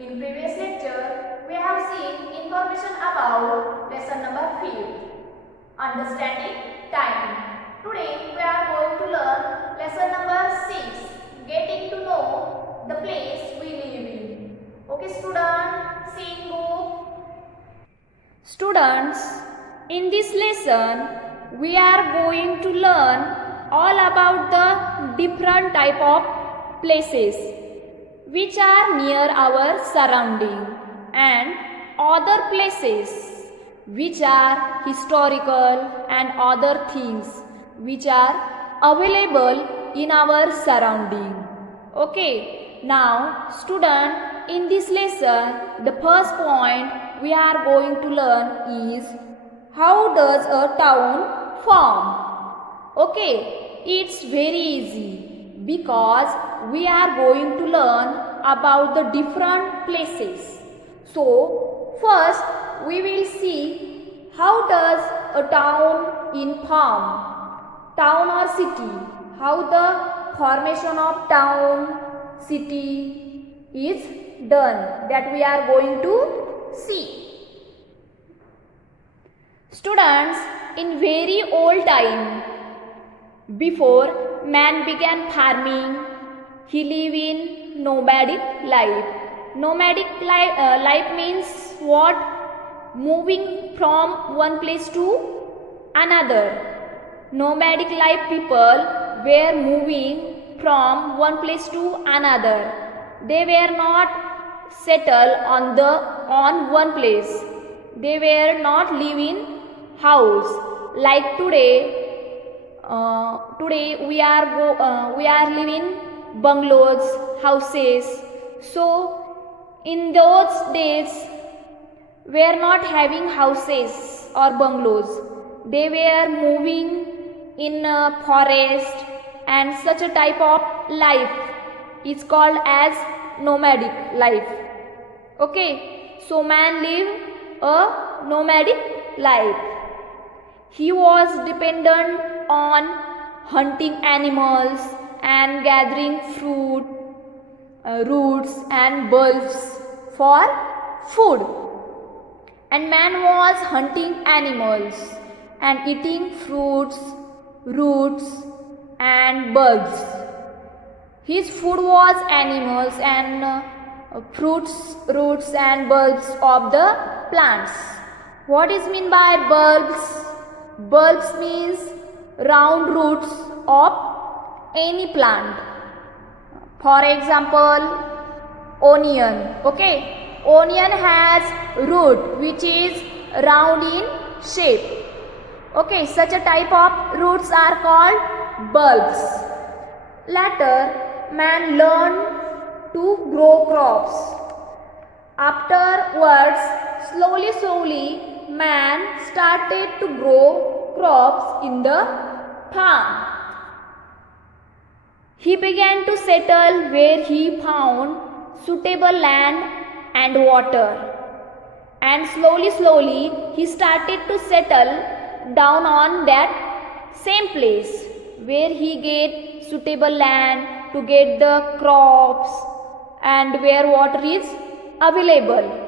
In previous lecture, we have seen information about lesson number 5, understanding time. Today, we are going to learn lesson number 6, getting to know the place we live in. Okay, students, see in book. Students, in this lesson, we are going to learn all about the different type of places which are near our surrounding and other places which are historical and other things which are available in our surrounding. Okay, now student, in this lesson the first point we are going to learn is how does a town form. Okay, it's very easy because we are going to learn about the different places. So first we will see how does a town in form, town or city, how the formation of town, city is done, that we are going to see. Students, in very old time, before man began farming, he lived in nomadic life. Nomadic life means what? Moving from one place to another. Nomadic life people were moving from one place to another. They were not settled on one place. They were not living house like today. Today we are living bungalows, houses. So in those days we are not having houses or bungalows. They were moving in a forest, and such a type of life is called as nomadic life. Okay, so man lived a nomadic life. He was dependent on hunting animals and gathering fruit, roots and bulbs for food. And man was hunting animals and eating fruits, roots and bulbs. His food was animals and fruits, roots and bulbs of the plants. What is mean by bulbs? Bulbs means round roots of any plant. For example, onion. Okay, onion has root which is round in shape. Okay, such a type of roots are called bulbs. Later, man learned to grow crops. Afterwards, slowly, man started to grow crops in the farm. He began to settle where he found suitable land and water. And slowly, he started to settle down on that same place where he get suitable land to get the crops and where water is available.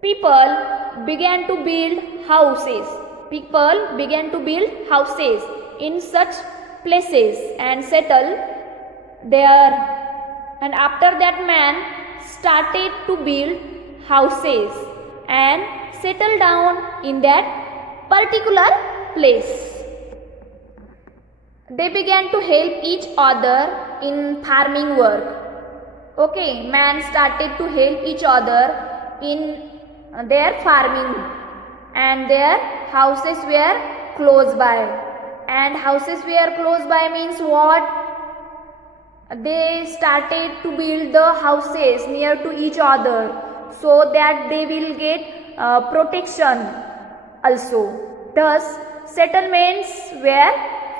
People began to build houses. People began to build houses in such places and settle there. And after that, man started to build houses and settle down in that particular place. They began to help each other in farming work. Okay, man started to help each other in their farming, and their houses were close by. And houses were close by means what? They started to build the houses near to each other so that they will get protection also. Thus, settlements were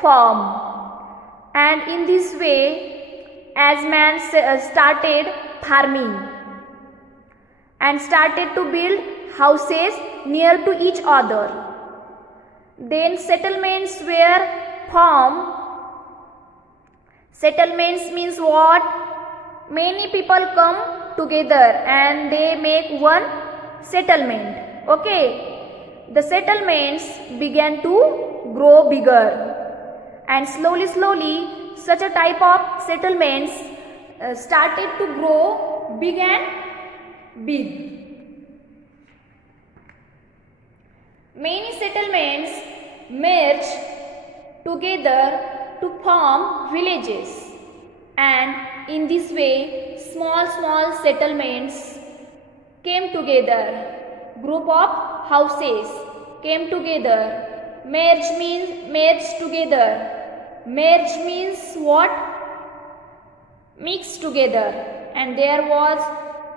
formed. And in this way, as man started farming and started to build houses near to each other, then settlements were formed. Settlements means what? Many people come together and they make one settlement. Okay, the settlements began to grow bigger, and slowly such a type of settlements started to grow big and big. Many settlements merged together to form villages, and in this way small settlements came together. Group of houses came together. Merge together. Merge means what? Mixed together, and there was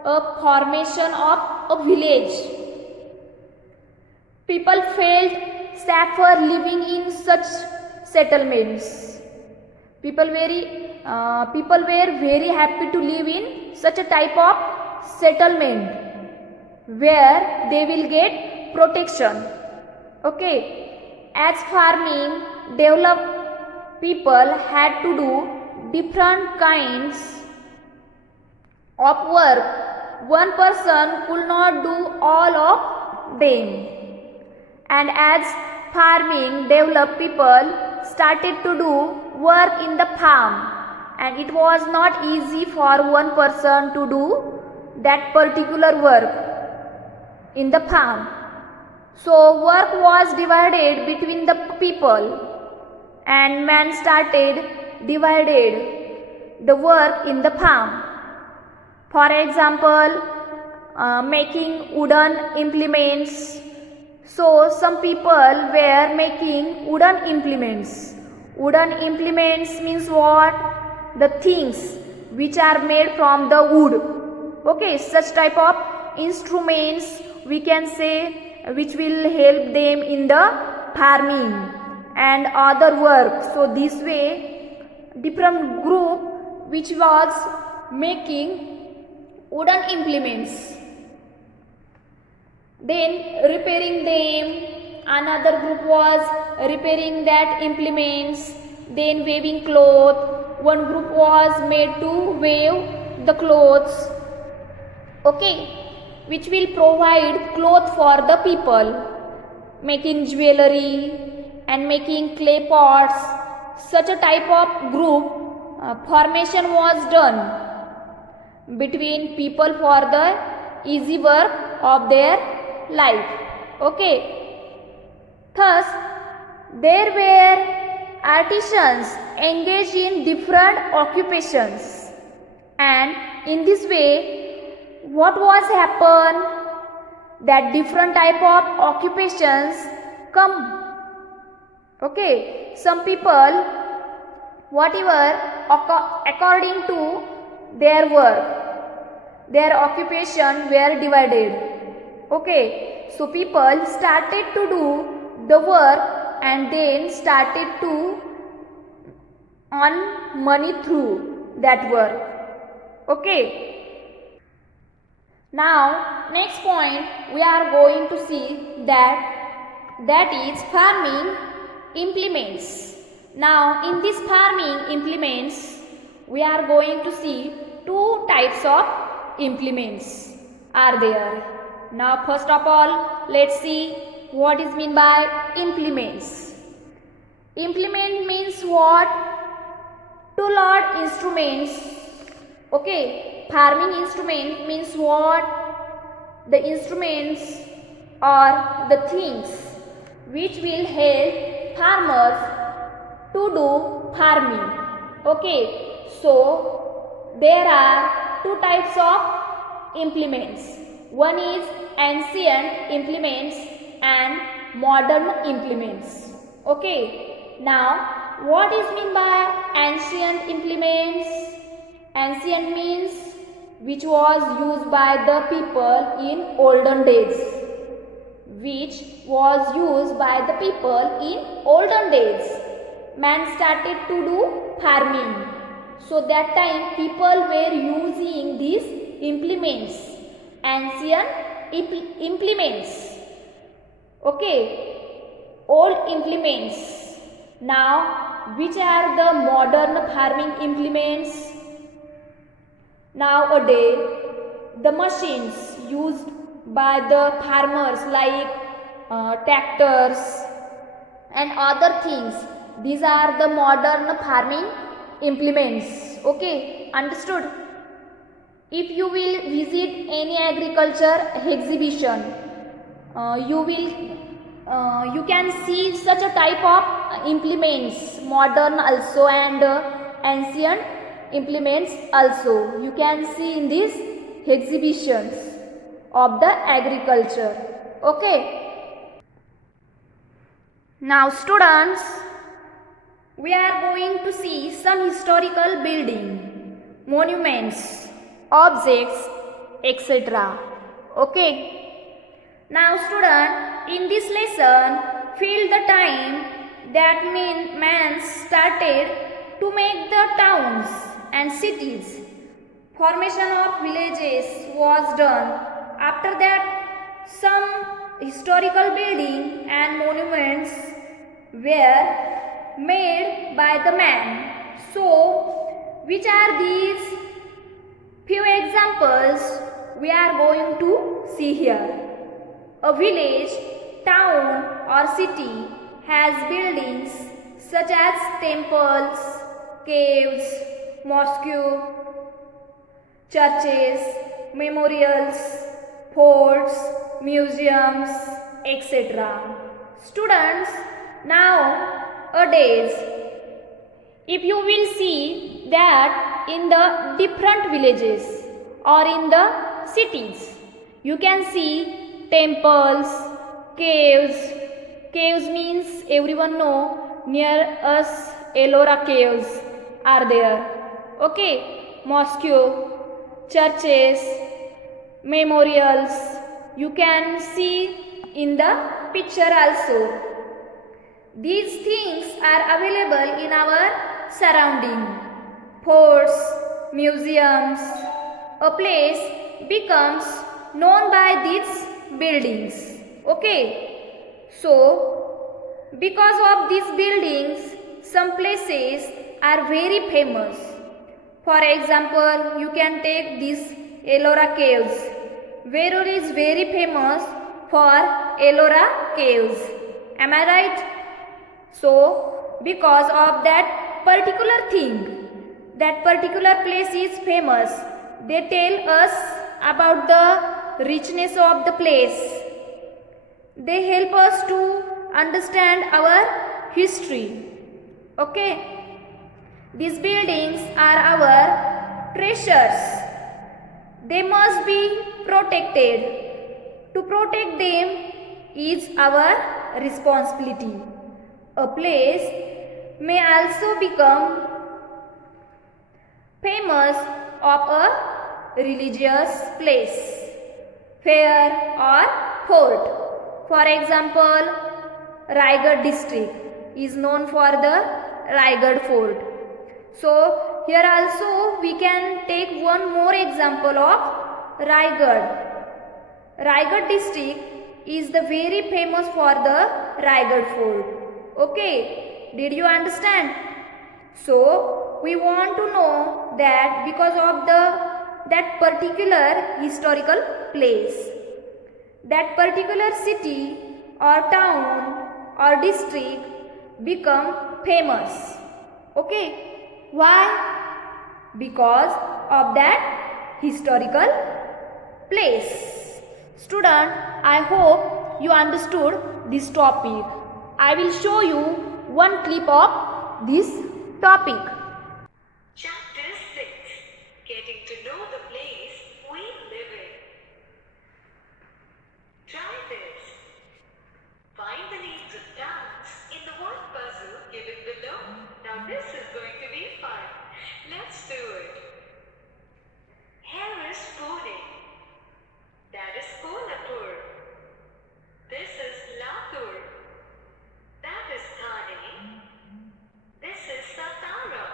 a formation of a village. People felt safer living in such settlements. People were very happy to live in such a type of settlement where they will get protection. Okay, as farming developed, people had to do different kinds of work. One person could not do all of them. And as farming developed, people started to do work in the farm, and it was not easy for one person to do that particular work in the farm. So work was divided between the people, and man started divided the work in the farm. For example, making wooden implements. So some people were making wooden implements. Wooden implements means what? The things which are made from the wood. Okay, such type of instruments we can say which will help them in the farming and other work. So this way different group which was making wooden implements, then repairing them. Another group was repairing that implements, then weaving cloth. One group was made to weave the clothes, okay, which will provide cloth for the people, making jewelry and making clay pots. Such a type of group formation was done between people for the easy work of their life. Okay, thus there were artisans engaged in different occupations, and in this way what was happen, that different type of occupations come. Okay, some people whatever according to their work, their occupation were divided. Okay, so people started to do the work and then started to earn money through that work. Okay, now next point we are going to see that is farming implements. Now in this farming implements we are going to see two types of implements are there. Now first of all, let's see what is meant by implements. Implement means what? Tool or instruments. Okay, farming instrument means what? The instruments or the things which will help farmers to do farming. Okay, so there are two types of implements. One is ancient implements and modern implements. Okay, now what is meant by ancient implements? Ancient means which was used by the people in olden days. Which was used by the people in olden days. Man started to do farming. So that time people were using these implements, ancient implements. Okay, old implements. Now which are the modern farming implements? Nowadays the machines used by the farmers like tractors and other things. These are the modern farming implements. Okay, understood? If you will visit any agriculture exhibition, you can see such a type of implements, modern also and ancient implements also. You can see in these exhibitions of the agriculture. Okay. Now students, we are going to see some historical building, monuments, objects, etc. Okay. Now student, in this lesson, feel the time that man started to make the towns and cities. Formation of villages was done. After that, some historical building and monuments were made by the man. So, which are these few examples we are going to see here? A village, town or city has buildings such as temples, caves, mosques, churches, memorials, forts, museums, etc. Students, nowadays, if you will see that in the different villages or in the cities, you can see temples, caves. Caves means everyone know, near us Ellora caves are there. Okay, mosque, churches, memorials, you can see in the picture also. These things are available in our surrounding. Forts, museums, a place becomes known by these buildings. Okay, so because of these buildings, some places are very famous. For example, you can take this Ellora caves. Verur is very famous for Ellora caves. Am I right? So, because of that particular thing, that particular place is famous, they tell us about the richness of the place. They help us to understand our history. Okay. These buildings are our treasures. They must be protected. To protect them is our responsibility. A place may also become famous of a religious place, fair or fort. For example, Raigad district is known for the Raigad fort. So, here also we can take one more example of Raigad. Raigad district is the very famous for the Raigad fort. Okay, did you understand? So, we want to know that because of that particular historical place, that particular city or town or district become famous. Okay, why? Because of that historical place. Student, I hope you understood this topic. I will show you one clip of this topic. Chapter 6. Getting to know the place we live in. Try this. Find the names of towns in the word puzzle given below. Now this is going to be fun. Let's do it. Here is Pune. That is Kolhapur. This is Latur. That is Thane. This is Satara.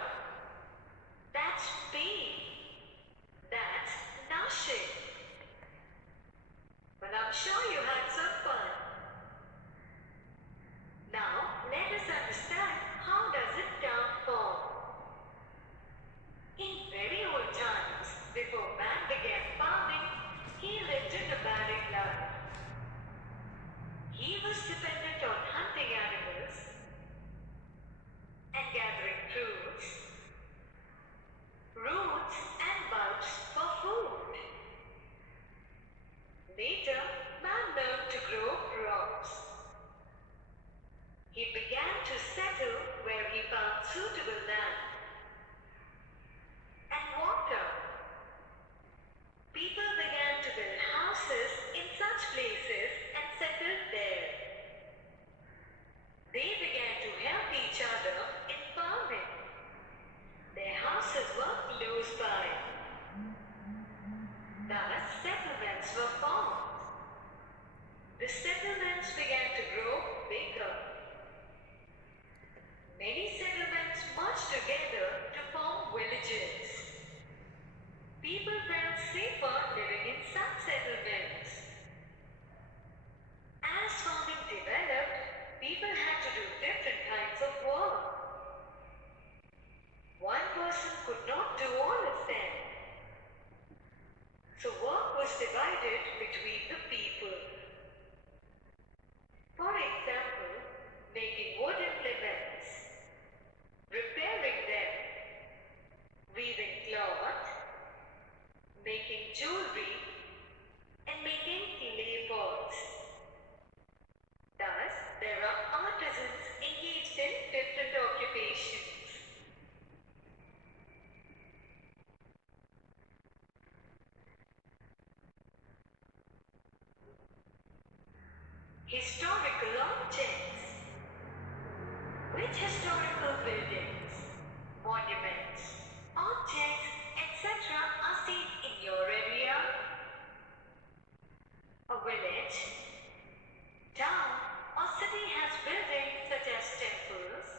has buildings such as temples,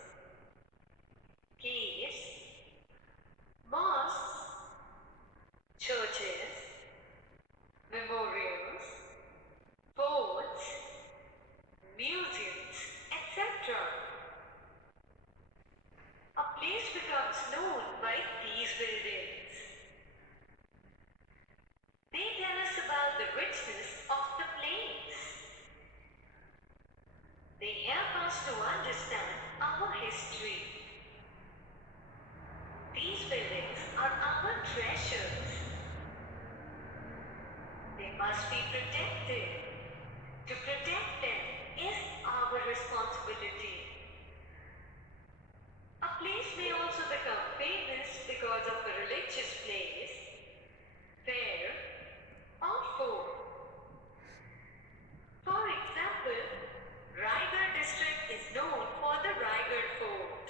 caves, mosques, churches, memorials, forts, museums, etc. A place becomes known by these buildings. They tell us about the richness of the place. They help us to understand our history. These buildings are our treasures. They must be protected. To protect them is our responsibility. A place may also become famous because of a religious place, fair, or fort. For example, Raigad district is known for the Raigad fort.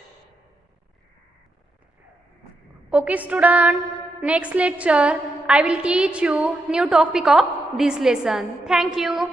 Okay student, next lecture I will teach you new topic of this lesson. Thank you.